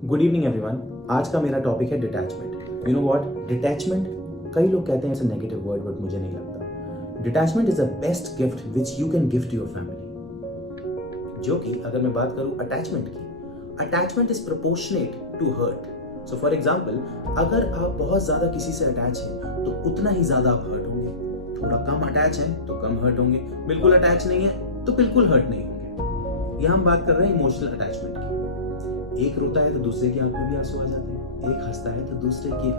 Good evening everyone. आज का मेरा टॉपिक है detachment. You know what, detachment कई लोग कहते हैं it's a negative word, but मुझे नहीं लगता। Detachment is the best gift which you can give to your family. जो कि अगर मैं बात करूं अटैचमेंट की, attachment is proportionate to hurt. So for example, अगर आप बहुत ज्यादा किसी से अटैच हैं तो उतना ही ज्यादा आप हर्ट होंगे। थोड़ा कम अटैच हैं तो कम हर्ट होंगे, बिल्कुल अटैच नहीं है तो बिल्कुल हर्ट नहीं होंगे। यह हम बात कर रहे हैं इमोशनल अटैचमेंट की। एक रोता है तो दूसरे की आंख में भी आंसू आ जाते हैं, एक हंसता है तो दूसरे के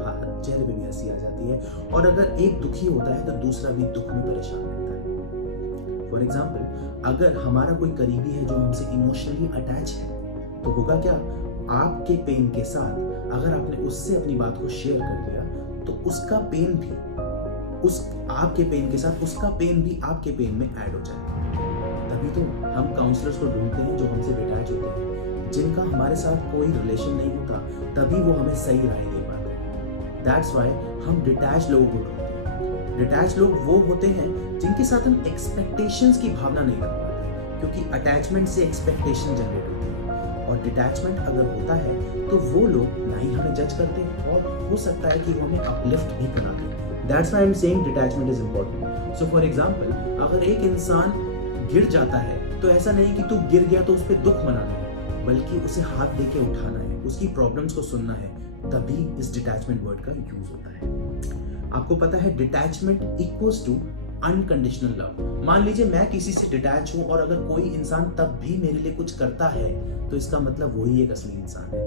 चेहरे पे भी हंसी आ जाती है, और अगर एक दुखी होता है तो दूसरा भी दुख में परेशान रहता है। फॉर एग्जाम्पल, अगर हमारा कोई करीबी है जो हमसे इमोशनली अटैच है तो होगा क्या, आपके पेन के साथ अगर आपने उससे अपनी बात को शेयर कर दिया तो उसका पेन भी आपके पेन के साथ उसका पेन भी आपके पेन में ऐड हो जाएगा। तभी तो हम काउंसलर्स को ढूंढते हैं जो हमसे डिटैच होते हैं, जिनका हमारे साथ कोई रिलेशन नहीं होता, तभी वो हमें सही राय दे पाते हैं। दैट्स वाई हम डिटैच लोगों को ढूंढते हैं। डिटैच लोग वो होते हैं जिनके साथ हम एक्सपेक्टेशंस की भावना नहीं रख पाते, क्योंकि अटैचमेंट से एक्सपेक्टेशन जनरेट होती है, और डिटैचमेंट अगर होता है तो वो लोग ना ही हमें जज करते और हो सकता है कि वो हमें अपलिफ्ट भी करा दें। That's why I am saying detachment is important. So for example, अगर एक इंसान गिर जाता है तो ऐसा नहीं कि तू गिर गया तो उस पर दुख मनाना है, बल्कि उसे हाथ दे के उठाना है, उसकी प्रॉब्लम्स को सुनना है, तभी इस डिटैचमेंट वर्ड का यूज होता है। आपको पता है detachment equals to unconditional love. मान लीजिए मैं किसी से डिटैच हूं और अगर कोई इंसान तब भी मेरे लिए कुछ करता है तो इसका मतलब वही एक असली इंसान है।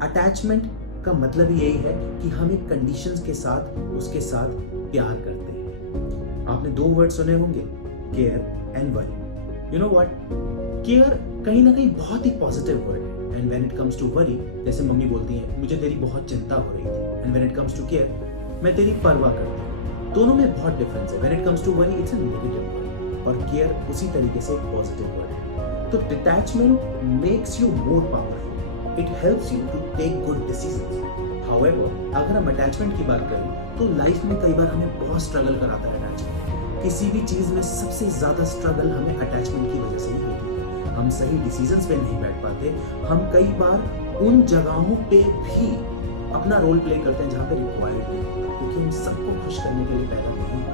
अटैचमेंट का मतलब यही है कि हम एक कंडीशंस के साथ उसके साथ प्यार करते हैं। आपने दो वर्ड सुने होंगे, care and worry. You know what, care कहीं ना कहीं बहुत ही पॉजिटिव वर्ड है, and when it comes to worry, जैसे मम्मी बोलती हैं मुझे तेरी बहुत चिंता हो रही थी, and when it comes to care, मैं तेरी परवाह करती हूँ। दोनों में बहुत डिफरेंस है। When it comes to worry it's a negative word, और केयर उसी तरीके से एक पॉजिटिव वर्ड है। तो detachment makes you more powerful, it helps you to take good decisions. However, अगर हम अटैचमेंट की बात करें तो लाइफ में कई बार हमें बहुत स्ट्रगल कराता है अटैचमेंट। किसी भी चीज में सबसे ज्यादा स्ट्रगल हमें अटैचमेंट की वजह से ही होती है। हम सही डिसीजंस पे नहीं बैठ पाते। हम कई बार उन जगहों पे भी अपना रोल प्ले करते हैं जहाँ पे रिक्वायर्ड नहीं होता, क्योंकि हम सबको खुश करने के लिए पैदा नहीं हुए।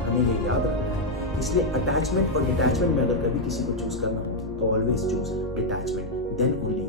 हमें ये याद रखना है। इसलिए अटैचमेंट और डिटैचमेंट में अगर कभी किसी को चूज करना हो तो always choose detachment, then only